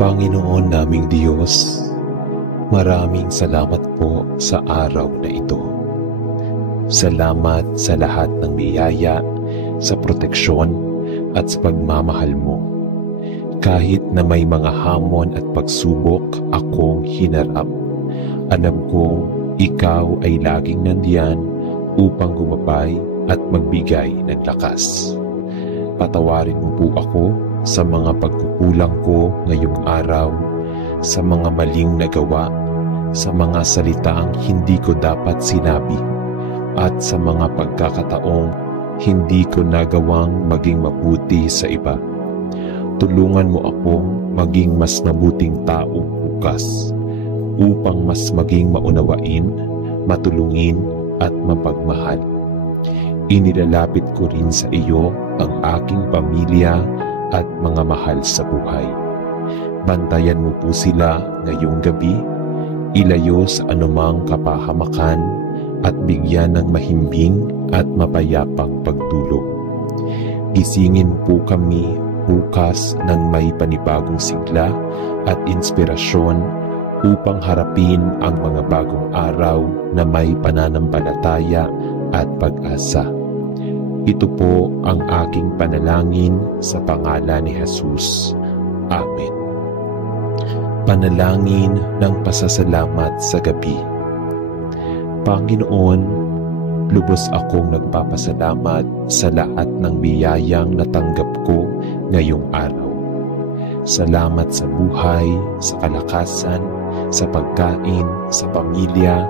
Panginoon naming Diyos, maraming salamat po sa araw na ito. Salamat sa lahat ng biyaya, sa proteksyon at sa pagmamahal mo. Kahit na may mga hamon at pagsubok akong hinarap, alam kong ikaw ay laging nandiyan upang gumabay at magbigay ng lakas. Patawarin mo po ako sa mga pagkukulang ko ngayong araw, sa mga maling nagawa, sa mga salitaang hindi ko dapat sinabi, at sa mga pagkakataong hindi ko nagawang maging mabuti sa iba. Tulungan mo akong maging mas mabuting tao bukas, upang mas maging maunawain, matulungin at mapagmahal. Inilalapit ko rin sa iyo ang aking pamilya at mga mahal sa buhay. Bantayan mo po sila ngayong gabi, ilayo sa anumang kapahamakan at bigyan ng mahimbing at mapayapang pagtulog. Gisingin po kami bukas ng may panibagong sigla at inspirasyon upang harapin ang mga bagong araw na may pananampalataya at pag-asa. Ito po ang aking panalangin sa pangalan ni Jesus. Amen. Panalangin ng pasasalamat sa gabi. Panginoon, lubos akong nagpapasalamat sa lahat ng biyayang natanggap ko ngayong araw. Salamat sa buhay, sa kalakasan, sa pagkain, sa pamilya,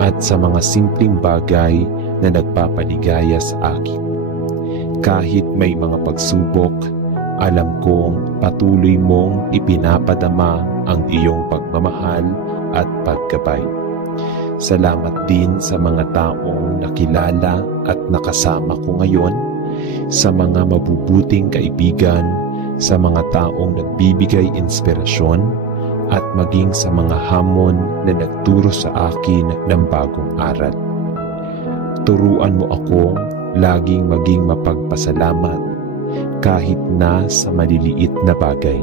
at sa mga simpleng bagay na nagpapaligaya sa akin. Kahit may mga pagsubok, alam kong patuloy mong ipinapadama ang iyong pagmamahal at paggabay. Salamat din sa mga taong nakilala at nakasama ko ngayon, sa mga mabubuting kaibigan, sa mga taong nagbibigay inspirasyon, at maging sa mga hamon na nagturo sa akin ng bagong aral. Turuan mo akong laging maging mapagpasalamat kahit na sa maliliit na bagay.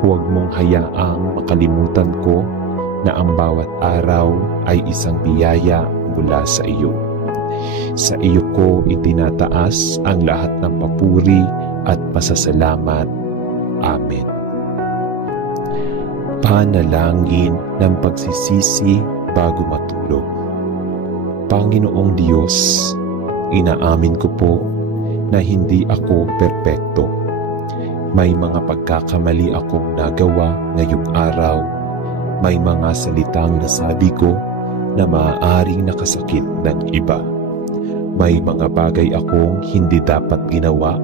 Huwag mong hayaang makalimutan ko na ang bawat araw ay isang biyaya mula sa iyo. Sa iyo ko itinataas ang lahat ng papuri at pasasalamat. Amen. Panalangin ng pagsisisi bago matulog. Panginoong Diyos, inaamin ko po na hindi ako perpekto. May mga pagkakamali akong nagawa ngayong araw. May mga salitang nasabi ko na maaaring nakasakit ng iba. May mga bagay akong hindi dapat ginawa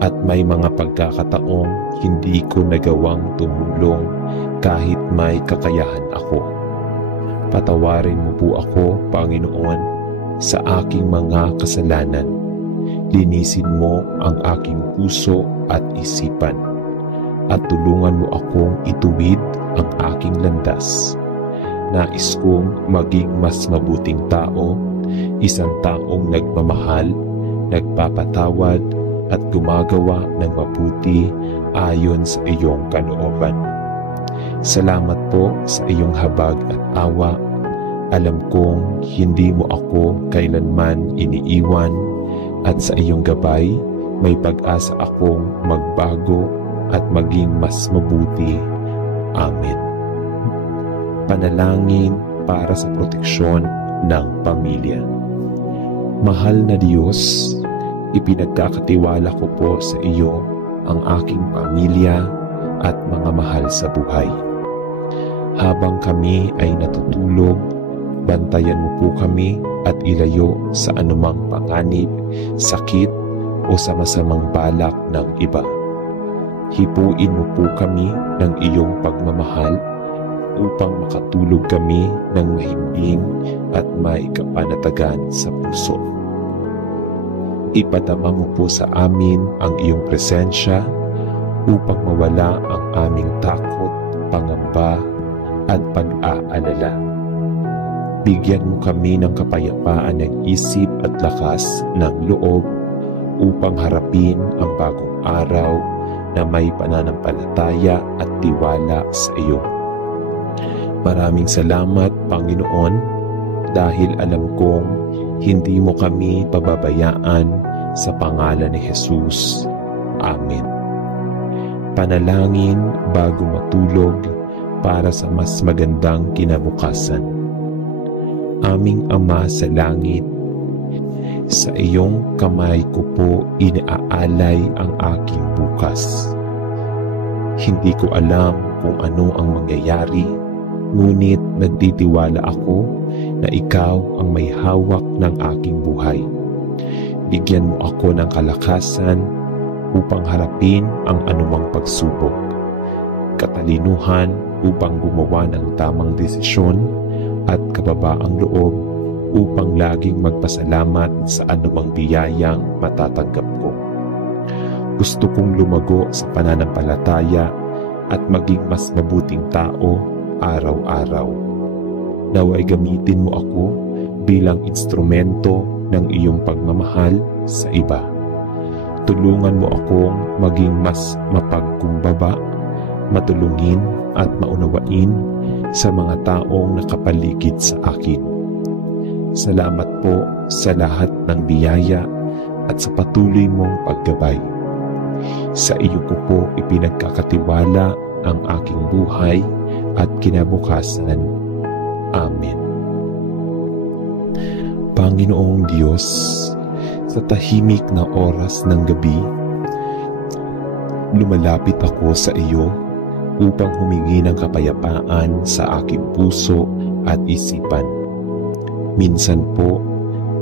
at may mga pagkakataong hindi ko nagawang tumulong kahit may kakayahan ako. Patawarin mo po ako, Panginoon, sa aking mga kasalanan. Linisin mo ang aking puso at isipan, at tulungan mo akong ituwid ang aking landas. Nais kong maging mas mabuting tao, isang taong nagmamahal, nagpapatawad, at gumagawa ng mabuti ayon sa iyong kalooban. Salamat po sa iyong habag at awa. Alam kong hindi mo ako kailanman iniiwan, at sa iyong gabay may pag-asa akong magbago at maging mas mabuti. Amen. Panalangin para sa proteksyon ng pamilya. Mahal na Diyos, ipinagkakatiwala ko po sa iyo ang aking pamilya at mga mahal sa buhay. Habang kami ay natutulog, bantayan mo po kami at ilayo sa anumang panganib, sakit o sa masamang balak ng iba. Hipuin mo po kami ng iyong pagmamahal upang makatulog kami ng mahimbing at may kapanatagan sa puso. Ipadama mo po sa amin ang iyong presensya upang mawala ang aming takot, pangamba at pag-aalala. Bigyan mo kami ng kapayapaan ng isip at lakas ng loob upang harapin ang bagong araw na may pananampalataya at tiwala sa iyo. Maraming salamat, Panginoon, dahil alam kong hindi mo kami pababayaan sa pangalan ni Jesus. Amen. Panalangin bago matulog para sa mas magandang kinabukasan. Aming Ama sa langit, sa iyong kamay ko po inaalay ang aking bukas. Hindi ko alam kung ano ang mangyayari, ngunit nagtitiwala ako na ikaw ang may hawak ng aking buhay. Bigyan mo ako ng kalakasan upang harapin ang anumang pagsubok, katalinuhan upang gumawa ng tamang desisyon, at kababaang loob upang laging magpasalamat sa anumang biyayang matatanggap ko. Gusto kong lumago sa pananampalataya at maging mas mabuting tao araw-araw. Naway gamitin mo ako bilang instrumento ng iyong pagmamahal sa iba. Tulungan mo akong maging mas mapagkumbaba, matulungin at maunawain sa mga taong nakapaligid sa akin. Salamat po sa lahat ng biyaya at sa patuloy mong paggabay. Sa iyo ko po ipinagkakatiwala ang aking buhay at kinabukasan. Amen. Panginoong Diyos, sa tahimik na oras ng gabi, lumalapit ako sa iyo upang humingi ng kapayapaan sa aking puso at isipan. Minsan po,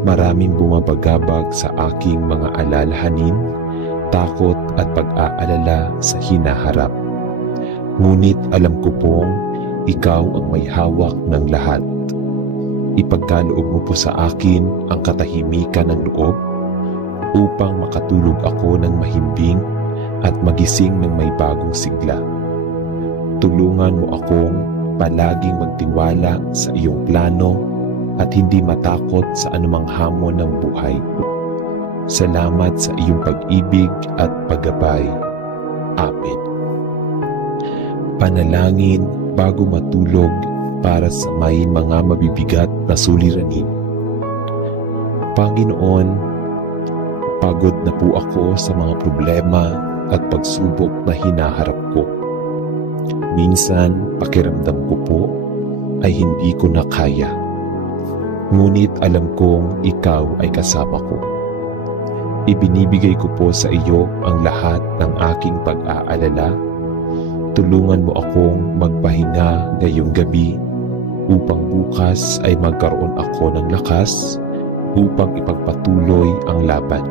maraming bumabagabag sa aking mga alalahanin, takot at pag-aalala sa hinaharap. Ngunit alam ko pong ikaw ang may hawak ng lahat. Ipagkaloob mo po sa akin ang katahimikan ng loob upang makatulog ako ng mahimbing at magising ng may bagong sigla. Tulungan mo akong palaging magtiwala sa iyong plano at hindi matakot sa anumang hamon ng buhay. Salamat sa iyong pag-ibig at paggabay. Amen. Panalangin bago matulog para sa may mga mabibigat na suliranin. Panginoon, pagod na po ako sa mga problema at pagsubok na hinaharap ko. Minsan, pakiramdam ko po ay hindi ko na kaya. Ngunit alam kong ikaw ay kasama ko. Ibinibigay ko po sa iyo ang lahat ng aking pag-aalala. Tulungan mo akong magpahinga ngayong gabi upang bukas ay magkaroon ako ng lakas upang ipagpatuloy ang laban.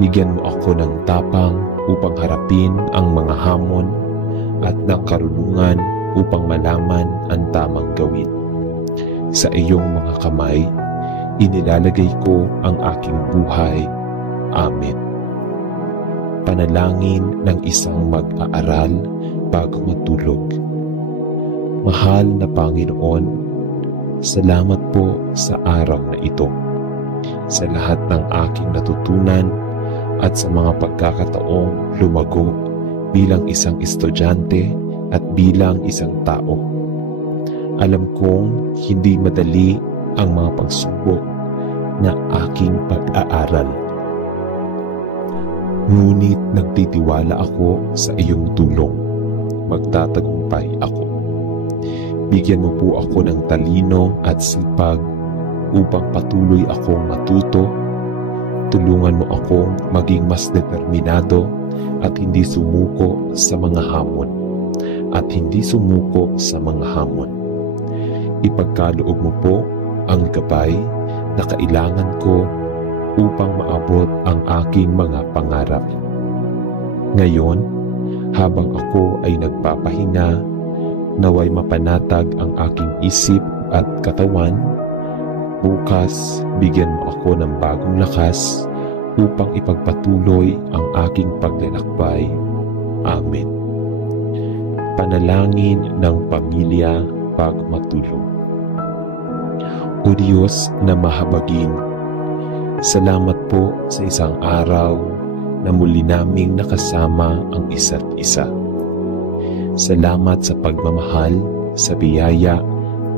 Bigyan mo ako ng tapang upang harapin ang mga hamon at ng karunungan upang malaman ang tamang gawin. Sa iyong mga kamay, inilalagay ko ang aking buhay. Amen. Panalangin ng isang mag-aaral bago matulog. Mahal na Panginoon, salamat po sa araw na ito, sa lahat ng aking natutunan at sa mga pagkakataong lumago bilang isang estudyante at bilang isang tao. Alam kong hindi madali ang mga pagsubok na aking pag-aaral. Ngunit nagtitiwala ako sa iyong tulong. Magtatagumpay ako. Bigyan mo po ako ng talino at sipag upang patuloy akong matuto. Tulungan mo akong maging mas determinado at hindi sumuko sa mga hamon. Ipagkaloob mo po ang gabay na kailangan ko upang maabot ang aking mga pangarap. Ngayon, habang ako ay nagpapahinga, naway mapanatag ang aking isip at katawan. Bukas, bigyan mo ako ng bagong lakas upang ipagpatuloy ang aking paglalakbay. Amen. Panalangin ng pamilya bago matulog. O Diyos na mahabagin, salamat po sa isang araw na muli naming nakasama ang isa't isa. Salamat sa pagmamahal, sa biyaya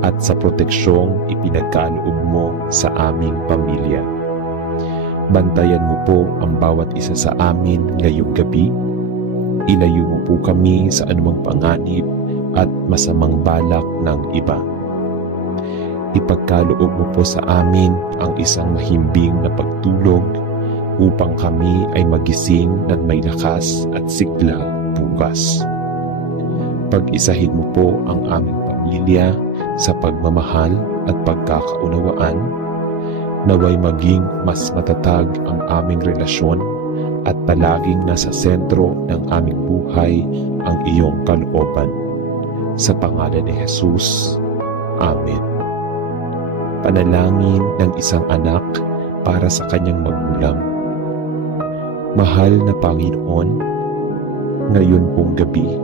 at sa proteksyong ipinagkaloob mo sa aming pamilya. Bantayan mo po ang bawat isa sa amin ngayong gabi. Ilayo mo po kami sa anumang panganib at masamang balak ng iba. Ipagkaloob mo po sa amin ang isang mahimbing na pagtulog upang kami ay magising ng may lakas at sigla bukas. Pag-isahin mo po ang aming pamilya sa pagmamahal at pagkakaunawaan, naway maging mas matatag ang aming relasyon at palaging nasa sentro ng aming buhay ang iyong kalooban. Sa pangalan ni Jesus, Amen. Panalangin ng isang anak para sa kanyang magulang. Mahal na Panginoon, ngayon pong gabi,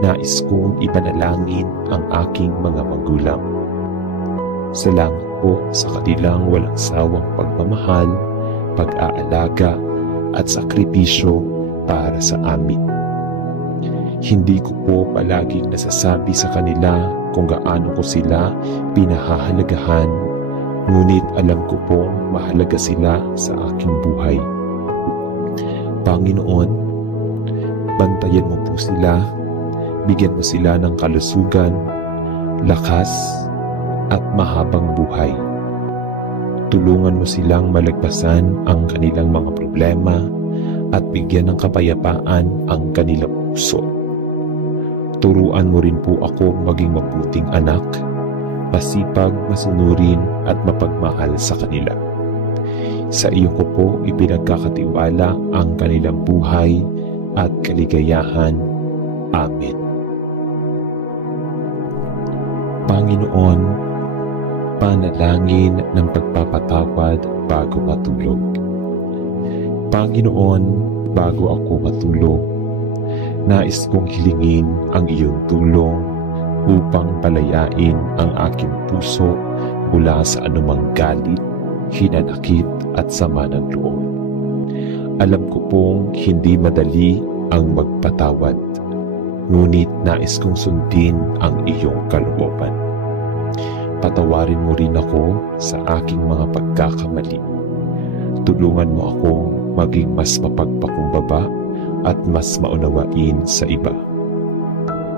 nais kong ipanalangin ang aking mga magulang. Salamat po sa kanilang walang sawang pagmamahal, pag-aalaga at sakripisyo para sa amin. Hindi ko po palaging nasasabi sa kanila kung gaano ko sila pinahahalagahan, ngunit alam ko pong mahalaga sila sa aking buhay. Panginoon, bantayan mo po sila, bigyan mo sila ng kalusugan, lakas at mahabang buhay. Tulungan mo silang malagpasan ang kanilang mga problema at bigyan ng kapayapaan ang kanilang puso. Turuan mo rin po ako maging mabuting anak, masipag, masunurin at mapagmahal sa kanila. Sa iyo ko po ipinagkakatiwala ang kanilang buhay at kaligayahan. Amen. Panginoon, panalangin ng pagpapatawad bago matulog. Panginoon, bago ako matulog, nais kong hilingin ang iyong tulong upang palayain ang aking puso mula sa anumang galit, hinanakit at sama ng loob. Alam ko pong hindi madali ang magpatawad, ngunit nais kong sundin ang iyong kalooban. Patawarin mo rin ako sa aking mga pagkakamali. Tulungan mo akong maging mas mapagpakumbaba at mas maunawain sa iba.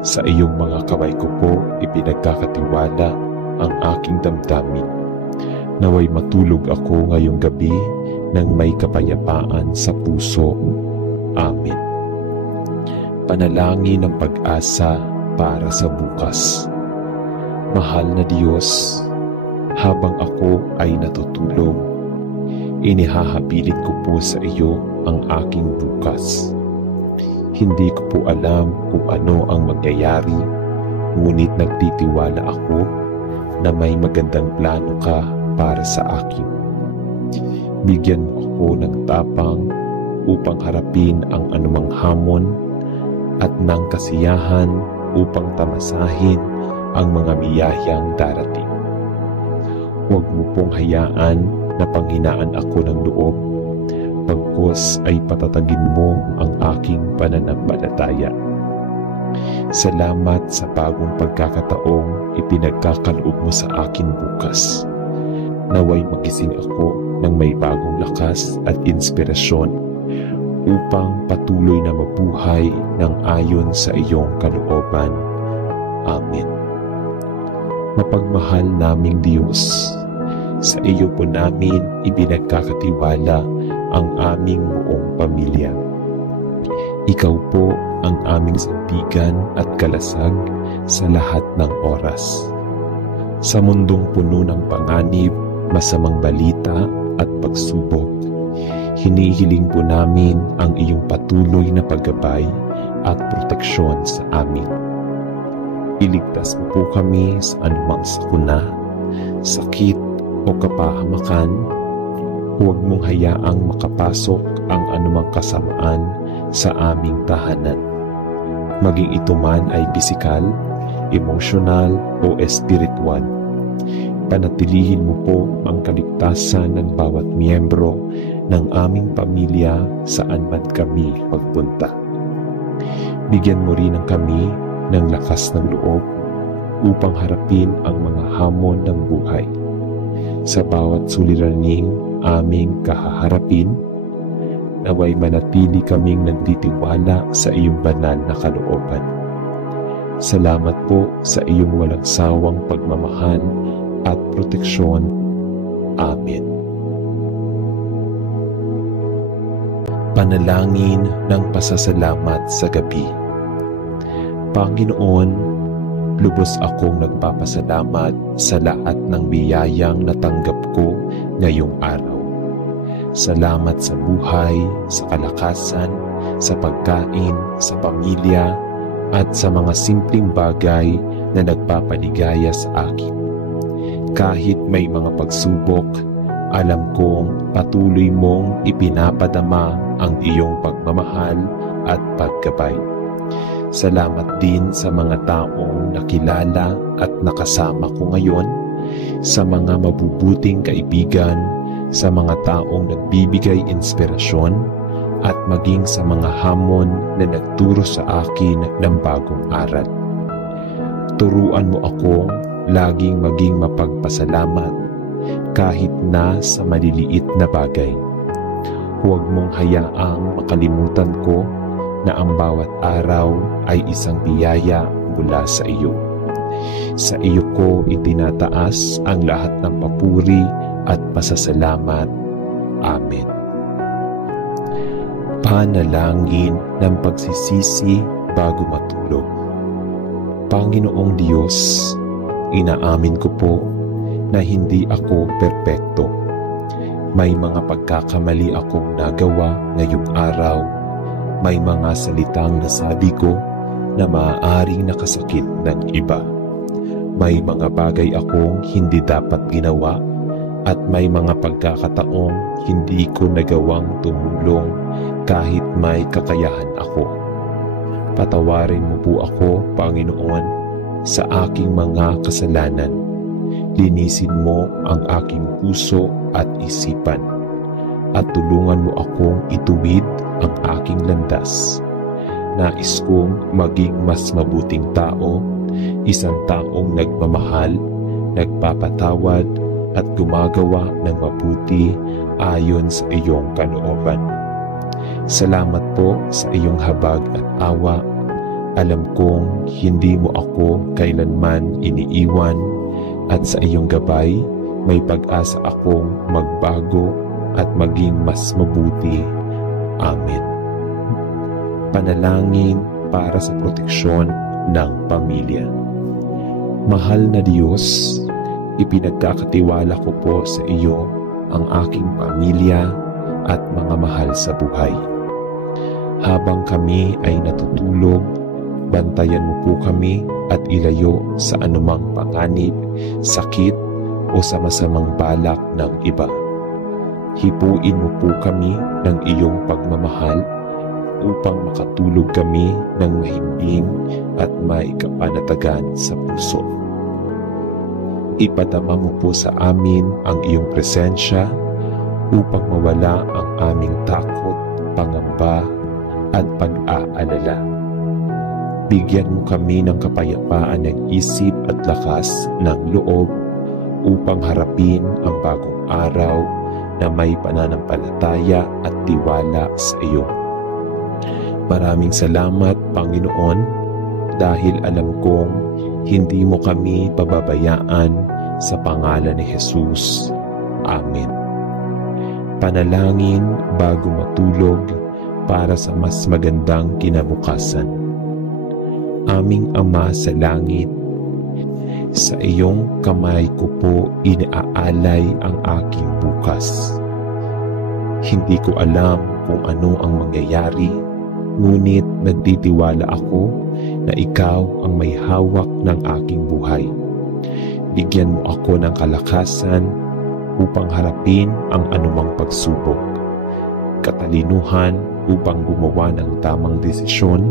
Sa iyong mga kamay ko po ipinagkakatiwala ang aking damdamin. Naway matulog ako ngayong gabi ng may kapayapaan sa puso. Amen. Panalangin ng pag-asa para sa bukas. Mahal na Diyos, habang ako ay natutulog, inihahabilin ko po sa iyo ang aking bukas. Hindi ko po alam kung ano ang mangyayari, ngunit nagtitiwala ako na may magandang plano ka para sa akin. Bigyan mo ako ng tapang upang harapin ang anumang hamon at ng kasiyahan upang tamasahin ang mga biyayang darating. Huwag mo pong hayaan na panghinaan ako ng loob, pagkos ay patatagin mo ang aking pananampalataya. Salamat sa bagong pagkakataong ipinagkakaloob mo sa akin bukas. Naway magising ako ng may bagong lakas at inspirasyon upang patuloy na mabuhay ng ayon sa iyong kalooban. Amen. Mapagmahal naming Diyos, sa iyo po namin ibinagkakatiwala ang aming buong pamilya. Ikaw po ang aming sandigan at kalasag sa lahat ng oras. Sa mundong puno ng panganib, masamang balita at pagsubok, hinihiling po namin ang iyong patuloy na paggabay at proteksyon sa amin. Iligtas mo po kami sa anumang sakuna, sakit o kapahamakan. Huwag mong hayaang makapasok ang anumang kasamaan sa aming tahanan. Maging ito man ay pisikal, emosyonal o espiritual. Panatilihin mo po ang kaligtasan ng bawat miyembro ng aming pamilya saan man kami magpunta. Bigyan mo rin ang kami ng lakas ng loob upang harapin ang mga hamon ng buhay. Sa bawat suliraning aming kahaharapin, naway manatili kaming nagtitiwala sa iyong banal na kalooban. Salamat po sa iyong walang sawang pagmamahal at proteksyon. Amen. Panalangin ng pasasalamat sa gabi. Panginoon, lubos akong nagpapasalamat sa lahat ng biyayang natanggap ko ngayong araw. Salamat sa buhay, sa kalakasan, sa pagkain, sa pamilya, at sa mga simpleng bagay na nagpapaligaya sa akin. Kahit may mga pagsubok, alam kong patuloy mong ipinapadama ang iyong pagmamahal at paggabay. Salamat din sa mga taong nakilala at nakasama ko ngayon, sa mga mabubuting kaibigan, sa mga taong nagbibigay inspirasyon, at maging sa mga hamon na nagturo sa akin ng bagong aral. Turuan mo ako laging maging mapagpasalamat kahit na sa maliliit na bagay. Huwag mong hayaang makalimutan ko na ang bawat araw ay isang biyaya mula sa iyo. Sa iyo ko itinataas ang lahat ng papuri at pasasalamat. Amen. Panalangin ng pagsisisi bago matulog. Panginoong Diyos, inaamin ko po na hindi ako perpekto. May mga pagkakamali akong nagawa ngayong araw. May mga salitang nasabi ko na maaaring nakasakit ng iba. May mga bagay akong hindi dapat ginawa at may mga pagkakataong hindi ko nagawang tumulong kahit may kakayahan ako. Patawarin mo po ako, Panginoon, sa aking mga kasalanan. Linisin mo ang aking puso at isipan at tulungan mo akong ituwid ang aking landas. Nais kong maging mas mabuting tao, isang taong nagmamahal, nagpapatawad at gumagawa ng mabuti ayon sa iyong kalooban. Salamat po sa iyong habag at awa. Alam kong hindi mo ako kailanman iniiwan at sa iyong gabay may pag-asa akong magbago at maging mas mabuti. Amen. Panalangin para sa proteksyon ng pamilya. Mahal na Diyos, ipinagkakatiwala ko po sa iyo ang aking pamilya at mga mahal sa buhay. Habang kami ay natutulog, bantayan mo po kami at ilayo sa anumang panganib, sakit o sa masamang balak ng iba. Hipuin mo po kami ng iyong pagmamahal upang makatulog kami ng mahimbing at may kapanatagan sa puso. Ipadama mo po sa amin ang iyong presensya upang mawala ang aming takot, pangamba at pag-aalala. Bigyan mo kami ng kapayapaan ng isip at lakas ng loob upang harapin ang bagong araw na may pananampalataya at tiwala sa iyo. Maraming salamat, Panginoon, dahil alam kong hindi mo kami pababayaan sa pangalan ni Jesus. Amen. Panalangin bago matulog para sa mas magandang kinabukasan. Aming Ama sa langit, sa iyong kamay ko po inaalay ang aking bukas. Hindi ko alam kung ano ang mangyayari, ngunit nagtitiwala ako na ikaw ang may hawak ng aking buhay. Bigyan mo ako ng kalakasan upang harapin ang anumang pagsubok, katalinuhan upang gumawa ng tamang desisyon,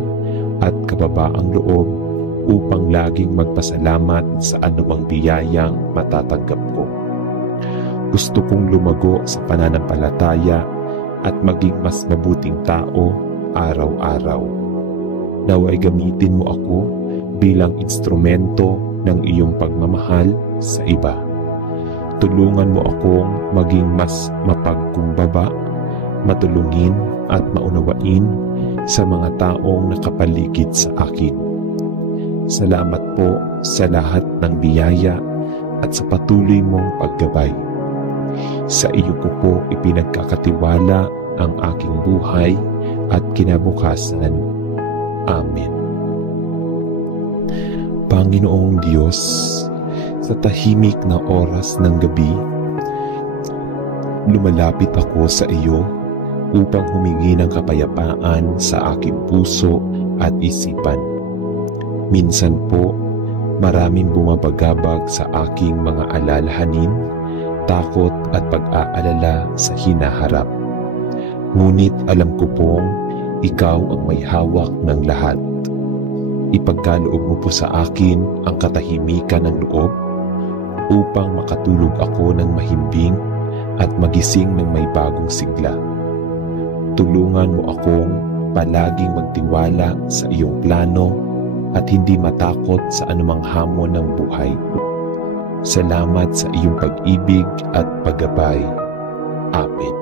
at kababaang loob upang laging magpasalamat sa anumang biyayang matatanggap ko. Gusto kong lumago sa pananampalataya at maging mas mabuting tao araw-araw. Naway gamitin mo ako bilang instrumento ng iyong pagmamahal sa iba. Tulungan mo akong maging mas mapagkumbaba, matulungin at maunawain sa mga taong nakapaligid sa akin. Salamat po sa lahat ng biyaya at sa patuloy mong paggabay. Sa iyo ko po ipinagkakatiwala ang aking buhay at kinabukasan. Amen. Panginoong Diyos, sa tahimik na oras ng gabi, lumalapit ako sa iyo upang humingi ng kapayapaan sa aking puso at isipan. Minsan po, maraming bumabagabag sa aking mga alalahanin, takot at pag-aalala sa hinaharap. Ngunit alam ko pong ikaw ang may hawak ng lahat. Ipagkaloob mo po sa akin ang katahimikan ng loob upang makatulog ako ng mahimbing at magising ng may bagong sigla. Tulungan mo akong palaging magtiwala sa iyong plano at hindi matakot sa anumang hamon ng buhay. Salamat sa iyong pag-ibig at paggabay. Amen.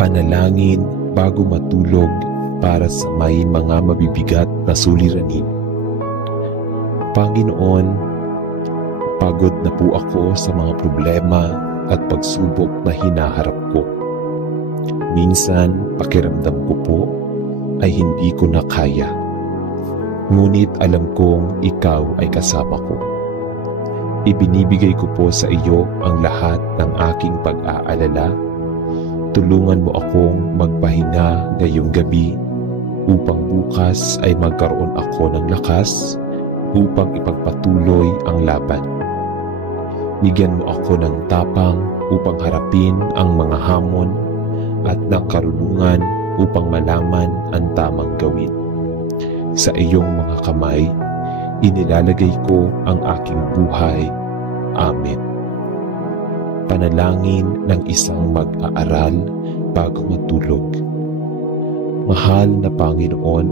Panalangin bago matulog para sa may mga mabibigat na suliranin. Panginoon, pagod na po ako sa mga problema at pagsubok na hinaharap ko. Minsan, pakiramdam ko po ay hindi ko na kaya. Ngunit alam kong ikaw ay kasama ko. Ibinibigay ko po sa iyo ang lahat ng aking pag-aalala. Tulungan mo akong magpahinga ngayong gabi upang bukas ay magkaroon ako ng lakas upang ipagpatuloy ang laban. Bigyan mo ako ng tapang upang harapin ang mga hamon at ng karunungan upang malaman ang tamang gawin. Sa iyong mga kamay, inilalagay ko ang aking buhay. Amen. Panalangin ng isang mag-aaral bago matulog. Mahal na Panginoon,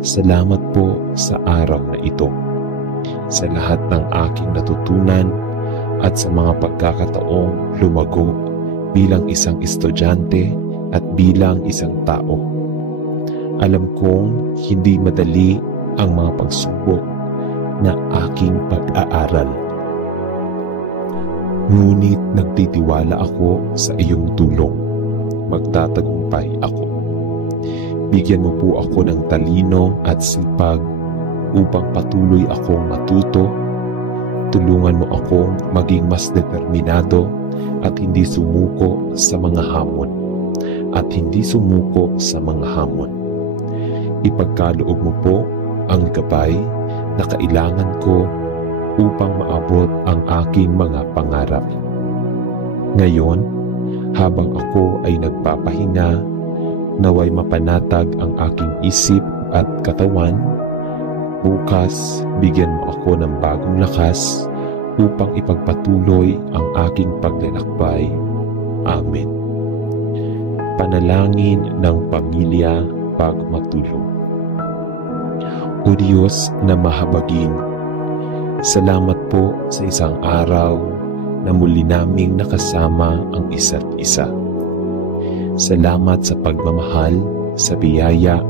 salamat po sa araw na ito, sa lahat ng aking natutunan at sa mga pagkakataong lumago bilang isang estudyante at bilang isang tao. Alam kong hindi madali ang mga pagsubok na aking pag-aaral. Ngunit nagtitiwala ako sa iyong tulong. Magtatagumpay ako. Bigyan mo po ako ng talino at sipag upang patuloy akong matuto. Tulungan mo akong maging mas determinado at hindi sumuko sa mga hamon. Ipagkaloob mo po ang gabay na kailangan ko upang maabot ang aking mga pangarap. Ngayon, habang ako ay nagpapahinga, naway mapanatag ang aking isip at katawan. Bukas, bigyan mo ako ng bagong lakas upang ipagpatuloy ang aking paglalakbay. Amen. Panalangin ng pamilya bago matulog. O Diyos na mahabagin, salamat po sa isang araw na muli naming nakasama ang isa't isa. Salamat sa pagmamahal, sa biyaya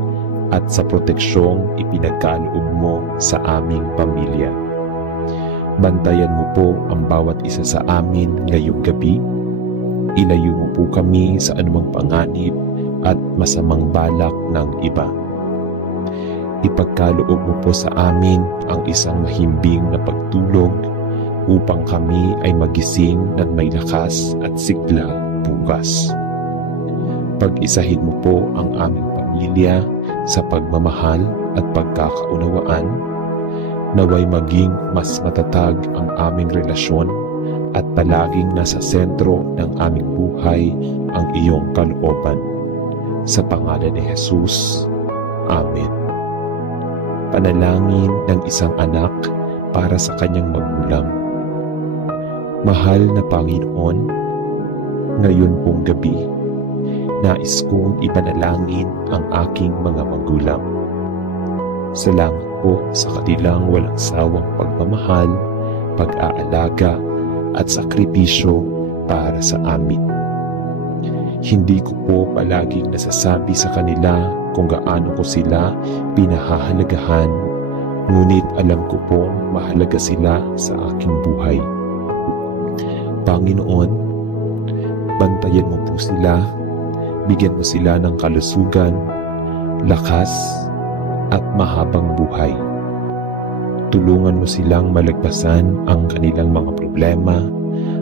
at sa proteksyong ipinagkaloob mo sa aming pamilya. Bantayan mo po ang bawat isa sa amin ngayong gabi. Ilayo mo po kami sa anumang panganib at masamang balak ng iba. Ipagkaloob mo po sa amin ang isang mahimbing na pagtulog upang kami ay magising ng may lakas at sigla bukas. Pag-isahin mo po ang aming pamilya sa pagmamahal at pagkakaunawaan. Naway maging mas matatag ang aming relasyon at palaging nasa sentro ng aming buhay ang iyong kalooban. Sa pangalan ni Jesus. Amen. Panalangin ng isang anak para sa kanyang magulang. Mahal na Panginoon, ngayon pong gabi, nais kong ipanalangin ang aking mga magulang. Salamat po sa kanilang walang sawang pagmamahal, pag-aalaga at sakripisyo para sa amin. Hindi ko po palaging nasasabi sa kanila kung gaano ko sila pinahahalagahan, ngunit alam ko pong mahalaga sila sa aking buhay. Panginoon, bantayan mo po sila, bigyan mo sila ng kalusugan, lakas, at mahabang buhay. Tulungan mo silang malagpasan ang kanilang mga problema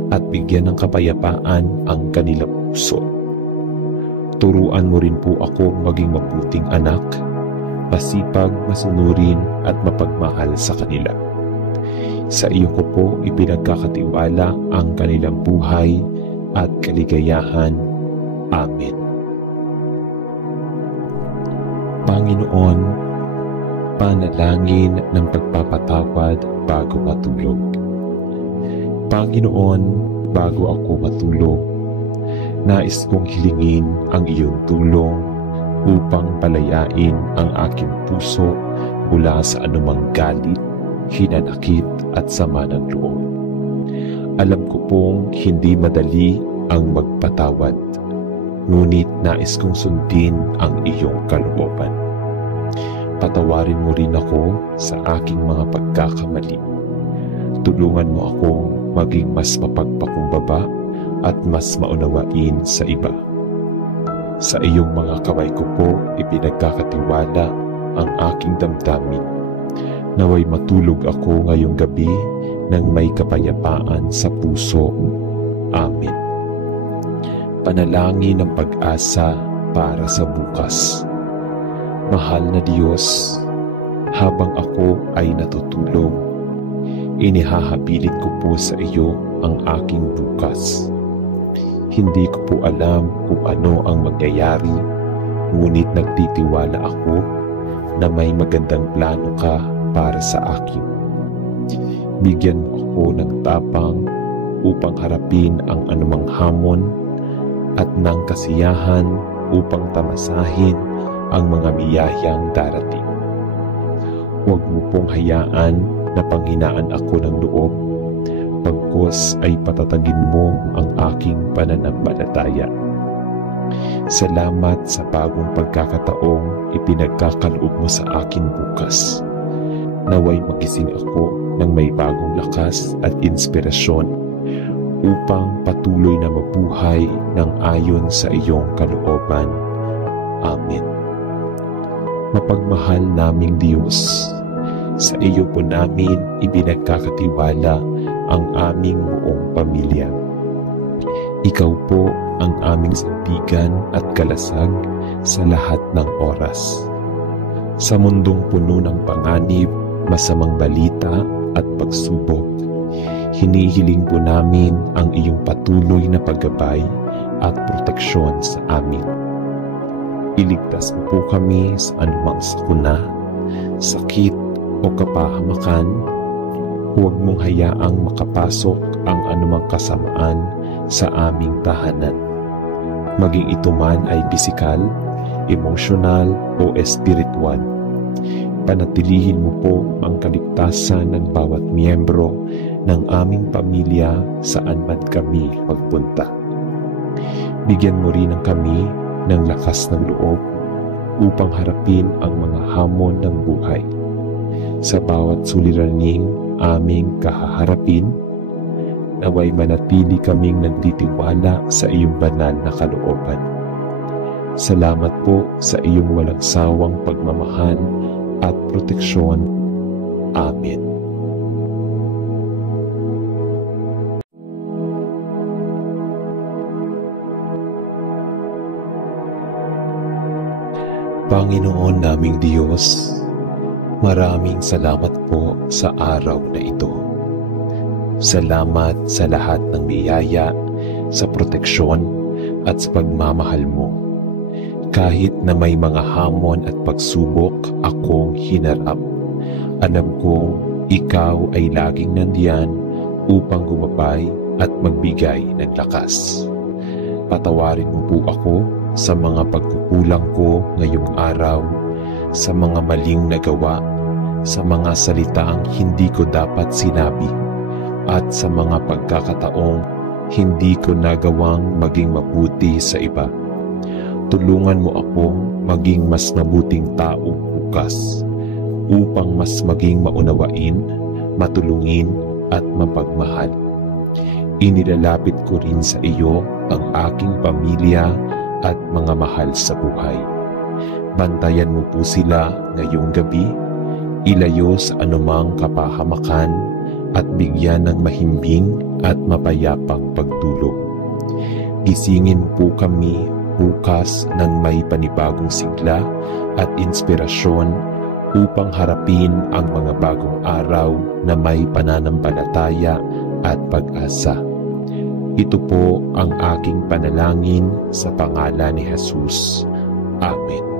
at bigyan ng kapayapaan ang kanilang puso. Turuan mo rin po ako maging mabuting anak, masipag, masunurin at mapagmahal sa kanila. Sa iyo ko po ipinagkakatiwala ang kanilang buhay at kaligayahan. Amen. Panginoon, panalangin ng pagpapatawad bago matulog. Panginoon, bago ako matulog, nais kong hilingin ang iyong tulong upang palayain ang aking puso mula sa anumang galit, hinanakit at sama ng loob. Alam ko pong hindi madali ang magpatawad, ngunit nais kong sundin ang iyong kalooban. Patawarin mo rin ako sa aking mga pagkakamali. Tulungan mo akong maging mas mapagpakumbaba at mas maunawain sa iba. Sa iyong mga kamay ko po ipinagkakatiwala ang aking damdamin. Naway matulog ako ngayong gabi nang may kapayapaan sa puso. Amen. Panalangin ng pag-asa para sa bukas. Mahal na Diyos, habang ako ay natutulog, inihahabilin ko po sa iyo ang aking bukas. Hindi ko po alam kung ano ang mangyayari, ngunit nagtitiwala ako na may magandang plano ka para sa akin. Bigyan mo ako ng tapang upang harapin ang anumang hamon at ng kasiyahan upang tamasahin ang mga biyayang darating. Huwag mo pong hayaan na panghinaan ako ng loob, pagkos ay patatagin mo ang aking pananampalataya. Salamat sa bagong pagkakataong ipinagkakaloob mo sa akin bukas. Naway magising ako ng may bagong lakas at inspirasyon upang patuloy na mabuhay ng ayon sa iyong kalooban. Amen. Mapagmahal naming Diyos, sa iyo po namin ibinagkakatiwala ang aming buong pamilya. Ikaw po ang aming sandigan at kalasag sa lahat ng oras. Sa mundong puno ng panganib, masamang balita at pagsubok, hinihiling po namin ang iyong patuloy na paggabay at proteksyon sa amin. Iligtas mo po kami sa anumang sakuna, sakit o kapahamakan. Huwag mong hayaang makapasok ang anumang kasamaan sa aming tahanan. Maging ito man ay pisikal, emosyonal o espiritual. Panatilihin mo po ang kaligtasan ng bawat miyembro ng aming pamilya saan man kami magpunta. Bigyan mo rin ang kami ng lakas ng loob upang harapin ang mga hamon ng buhay. Sa bawat suliraning aming kahaharapin, naway manatili kaming nagtitiwala sa iyong banal na kalooban. Salamat po sa iyong walang sawang pagmamahal at proteksyon. Amen. Panginoon naming Diyos, maraming salamat po sa araw na ito. Salamat sa lahat ng biyaya, sa proteksyon at sa pagmamahal mo. Kahit na may mga hamon at pagsubok akong hinarap, alam kong ikaw ay laging nandiyan upang gumabay at magbigay ng lakas. Patawarin mo po ako sa mga pagkukulang ko ngayong araw, sa mga maling nagawa, sa mga salitang hindi ko dapat sinabi, at sa mga pagkakataong hindi ko nagawang maging mabuti sa iba. Tulungan mo akong maging mas mabuting tao bukas, upang mas maging maunawain, matulungin at mapagmahal. Inilalapit ko rin sa iyo ang aking pamilya at mga mahal sa buhay. Bantayan mo po sila ngayong gabi, ilayo sa anumang kapahamakan at bigyan ng mahimbing at mapayapang pagtulog. Gisingin po kami bukas ng may panibagong sigla at inspirasyon upang harapin ang mga bagong araw na may pananampalataya at pag-asa. Ito po ang aking panalangin sa pangalan ni Jesus. Amen.